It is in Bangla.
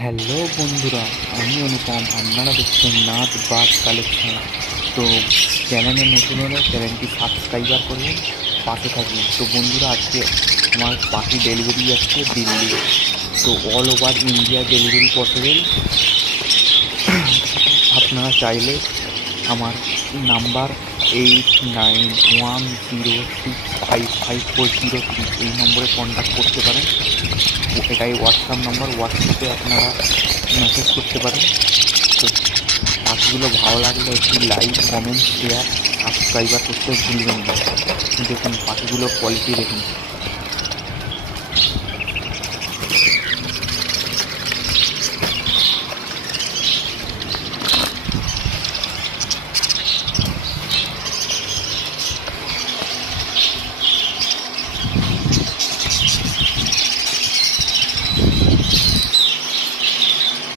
হ্যালো বন্ধুরা, আমি অনুপম। আপনারা দেখছেন নাথ বাস কালেকশন। তো চ্যানেলে নতুন হলে চ্যানেলটি সাবস্ক্রাইবার করবেন, পাশে থাকবেন। তো বন্ধুরা, আজকে আমার পাখি ডেলিভারি যাচ্ছে দিল্লি। তো all over India delivery possible. আপনারা চাইলে আমার নাম্বার 8910655403 এই নম্বরে কন্ট্যাক্ট করতে পারেন। এটাই হোয়াটসঅ্যাপ নাম্বার। হোয়াটসঅ্যাপে আপনারা মেসেজ করতে পারেন। তো পাখিগুলো ভালো লাগলে একটি লাইক, কমেন্ট, শেয়ার, সাবস্ক্রাইবার করতে ভুলবেন না। দেখুন পাখিগুলোর কোয়ালিটি দেখুন।